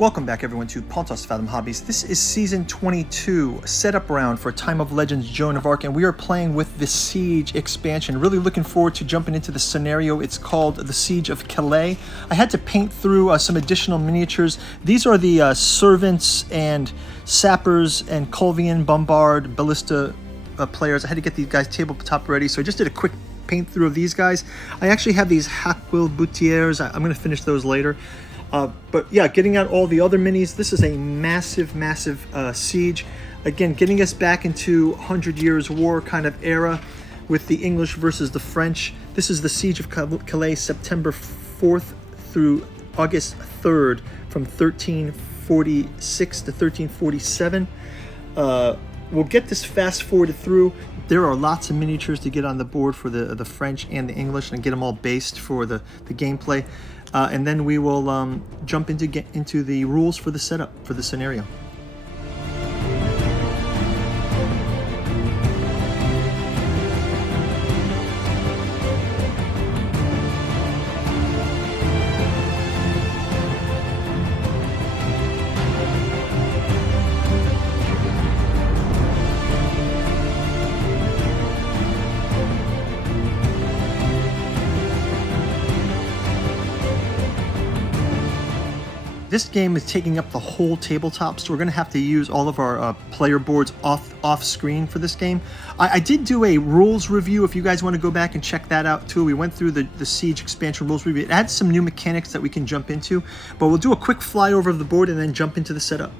Welcome back everyone to Pontos Fathom Hobbies. This is season 22, setup round for Time of Legends Joan of Arc, and we are playing with the Seige expansion. Really looking forward to jumping into the scenario. It's called the Siege of Calais. I had to paint through some additional miniatures. These are the servants and sappers and Colvian, bombard, ballista players. I had to get these guys tabletop ready, so I just did a quick paint through of these guys. I actually have these Hackwil Boutiers. I'm going to finish those later. But yeah, getting out all the other minis. This is a massive siege. Again, getting us back into 100 Years War kind of era with the English versus the French. This is the Siege of Calais, September 4th through August 3rd, from 1346 to 1347. We'll get this fast forwarded through. There are lots of miniatures to get on the board for the French and the English, and get them all based for the gameplay. And then we will jump into the rules for the setup for the scenario. This game is taking up the whole tabletop, so we're going to have to use all of our player boards off screen for this game. I did do a rules review if you guys want to go back and check that out too. We went through the Siege expansion rules review. It adds some new mechanics that we can jump into, but we'll do a quick flyover of the board and then jump into the setup.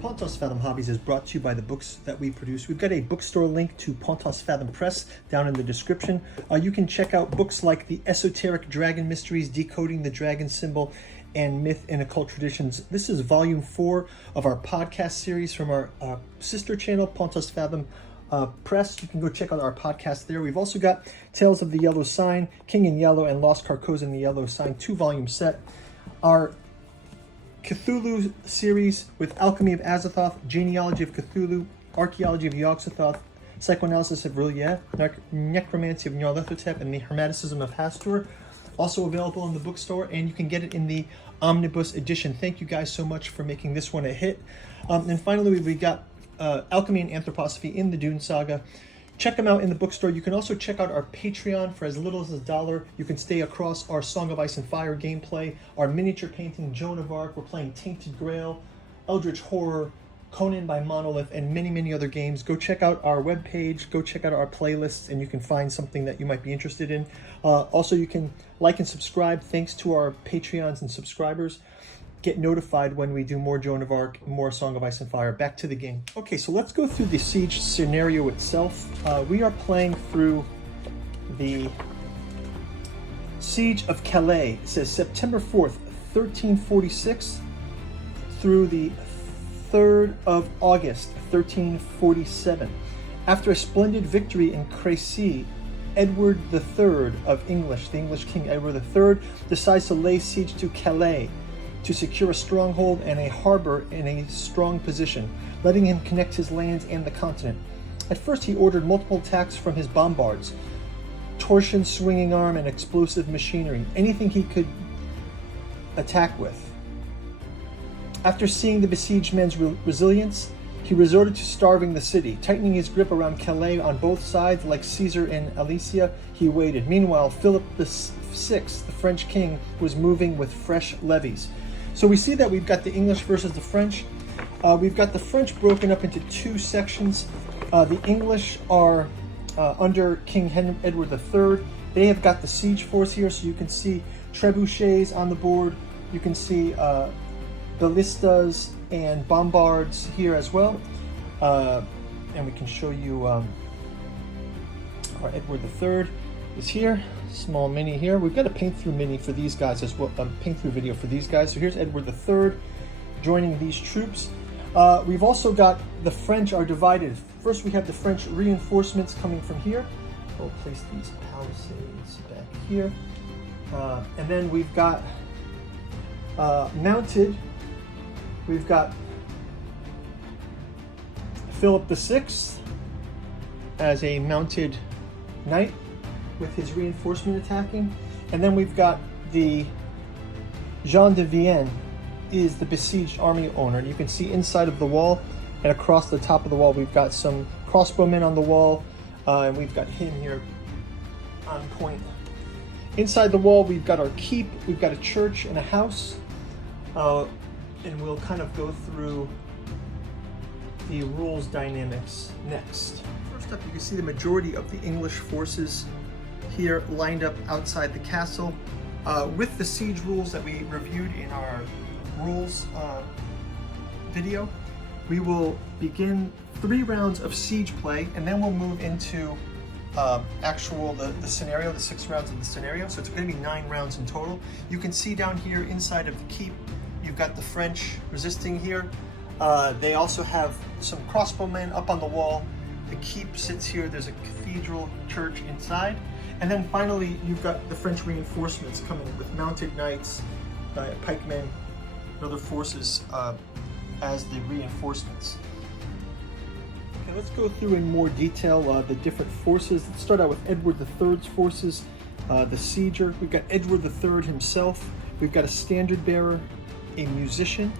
Pontos Fathom Hobbies is brought to you by the books that we produce. We've got a bookstore link to Pontos Fathom Press down in the description. You can check out books like The Esoteric Dragon Mysteries, Decoding the Dragon Symbol, and Myth and Occult Traditions. This is volume 4 of our podcast series from our sister channel, Pontos Fathom Press. You can go check out our podcast there. We've also got Tales of the Yellow Sign, King in Yellow, and Lost Carcosa in the Yellow Sign, 2-volume set. Our Cthulhu series with Alchemy of Azathoth, Genealogy of Cthulhu, Archaeology of Yog-Sothoth, Psychoanalysis of Rillier, Necromancy of Nyarlathotep, and the Hermeticism of Hastur. Also available in the bookstore, and you can get it in the Omnibus edition. Thank you guys so much for making this one a hit. And finally, we got Alchemy and Anthroposophy in the Dune Saga. Check them out in the bookstore. You can also check out our Patreon for as little as $1. You can stay across our Song of Ice and Fire gameplay, our miniature painting, Joan of Arc. We're playing Tainted Grail, Eldritch Horror, Conan by Monolith, and many other games. Go check out our webpage, go check out our playlists, and you can find something that you might be interested in. Also, you can like and subscribe. Thanks to our Patreons and subscribers. Get notified when we do more Joan of Arc, more Song of Ice and Fire. Back to the game. Okay, so let's go through the Siege scenario itself. We are playing through the Siege of Calais. It says September 4th, 1346 through the 3rd of August, 1347. After a splendid victory in Crécy, Edward III of English, the English King Edward III, decides to lay siege to Calais to secure a stronghold and a harbor in a strong position, letting him connect his lands and the continent. At first, he ordered multiple attacks from his bombards, torsion, swinging arm, and explosive machinery, anything he could attack with. After seeing the besieged men's resilience, he resorted to starving the city. Tightening his grip around Calais on both sides, like Caesar in Alesia, he waited. Meanwhile, Philip VI, the French king, was moving with fresh levies. So we see that we've got the English versus the French. We've got the French broken up into 2 sections. The English are under King Edward III. They have got the siege force here, so you can see trebuchets on the board. You can see ballistas and bombards here as well. And we can show you our Edward III is here. Small mini here. We've got a paint through mini for these guys as well, paint through video for these guys. So here's Edward III joining these troops. We've also got the French are divided First, we have the French reinforcements coming from here. We'll place these palisades back here. And then we've got mounted, we've got Philip VI as a mounted knight with his reinforcement attacking. And then we've got the Jean de Vienne is the besieged army owner. And you can see inside of the wall and across the top of the wall, we've got some crossbowmen on the wall, and we've got him here on point. Inside the wall, we've got our keep, we've got a church and a house, and we'll kind of go through the rules dynamics next. First up, you can see the majority of the English forces here lined up outside the castle. With the siege rules that we reviewed in our rules video, we will begin 3 rounds of siege play, and then we'll move into the scenario, the 6 rounds of the scenario. So it's going to be 9 rounds in total. You can see down here inside of the keep, you've got the French resisting here. They also have some crossbowmen up on the wall. The keep sits here. There's a cathedral church inside. And then finally, you've got the French reinforcements coming with mounted knights, pikemen, and other forces as the reinforcements. Okay, let's go through in more detail the different forces. Let's start out with Edward III's forces, the sieger. We've got Edward III himself. We've got a standard bearer, a musician,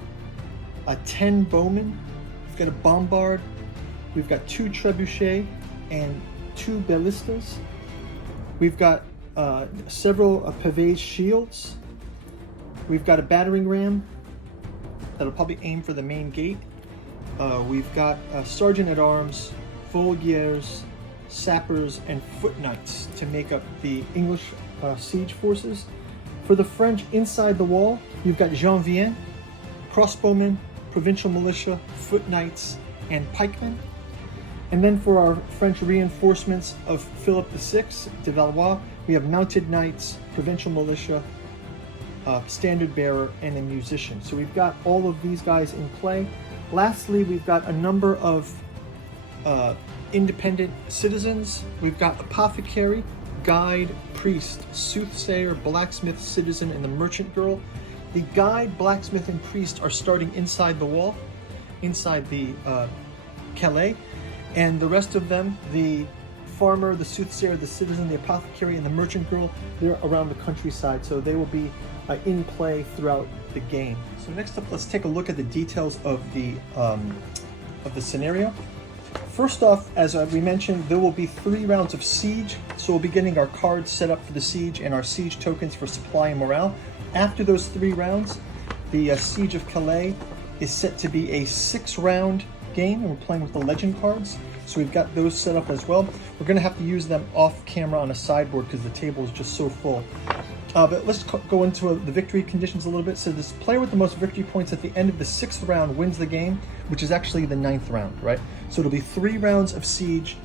10 bowmen. We've got a bombard. We've got 2 trebuchets and 2 ballistas. We've got several pavés shields. We've got a battering ram that'll probably aim for the main gate. We've got sergeant-at-arms, volunteers, sappers, and foot knights to make up the English siege forces. For the French inside the wall, you've got Jean Vienne, crossbowmen, provincial militia, foot knights, and pikemen. And then for our French reinforcements of Philip VI de Valois, we have mounted knights, provincial militia, standard bearer, and a musician. So we've got all of these guys in play. Lastly, we've got a number of independent citizens. We've got apothecary, guide, priest, soothsayer, blacksmith, citizen, and the merchant girl. The guide, blacksmith, and priest are starting inside the wall, inside the Calais, and the rest of them, the farmer, the soothsayer, the citizen, the apothecary, and the merchant girl, they're around the countryside, so they will be in play throughout the game. So next up, let's take a look at the details of the scenario. First off, as we mentioned, there will be 3 rounds of siege, so we'll be getting our cards set up for the siege and our siege tokens for supply and morale. After those 3 rounds, the Siege of Calais is set to be a 6-round game, and we're playing with the legend cards, so we've got those set up as well. We're going to have to use them off camera on a sideboard because the table is just so full. But let's go into the victory conditions a little bit. So this player with the most victory points at the end of the 6th round wins the game, which is actually the 9th round, right? So it'll be 3 rounds of siege,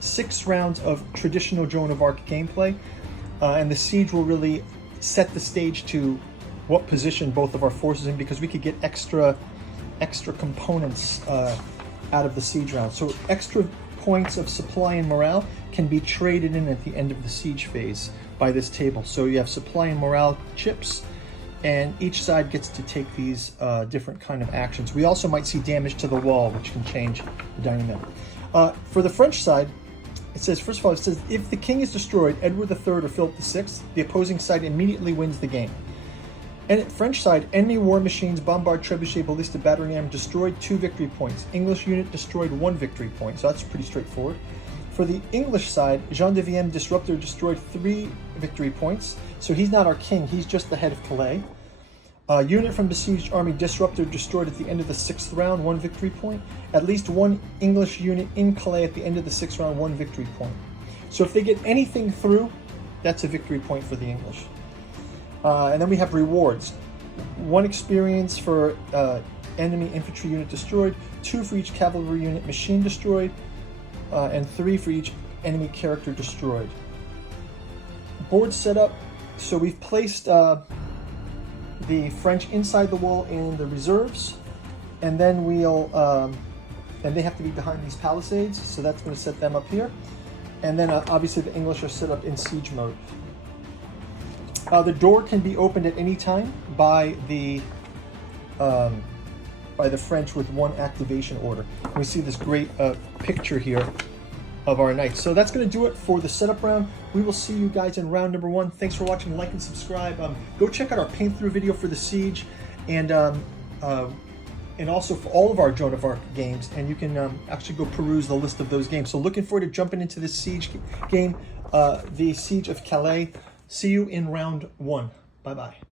6 rounds of traditional Joan of Arc gameplay, and the siege will really set the stage to what position both of our forces in, because we could get extra components out of the siege round. So extra points of supply and morale can be traded in at the end of the siege phase by this table. So you have supply and morale chips, and each side gets to take these different kind of actions. We also might see damage to the wall, which can change the dynamic. For the French side, it says, first of all, it says, if the king is destroyed, Edward III or Philip VI, the opposing side immediately wins the game. And at French side, enemy war machines, bombard, trebuchet, ballista, battering ram destroyed 2 victory points. English unit destroyed 1 victory point, so that's pretty straightforward. For the English side, Jean de Vienne disruptor destroyed 3 victory points, so he's not our king, he's just the head of Calais. Unit from besieged army disruptor destroyed at the end of the 6th round, 1 victory point. At least 1 English unit in Calais at the end of the 6th round, 1 victory point. So if they get anything through, that's a victory point for the English. And then we have rewards. 1 experience for enemy infantry unit destroyed, 2 for each cavalry unit machine destroyed, and 3 for each enemy character destroyed. Board setup. So we've placed the French inside the wall in the reserves, and then we'll and they have to be behind these palisades, so that's going to set them up here. And then obviously the English are set up in siege mode. The door can be opened at any time by the French with one activation order. We see this great picture here of our knights. So that's going to do it for the setup round. We will see you guys in round number 1. Thanks for watching. Like and subscribe. Go check out our paint through video for the siege, and also for all of our Joan of Arc games. And you can actually go peruse the list of those games. So looking forward to jumping into this siege game, the Siege of Calais. See you in round 1. Bye bye.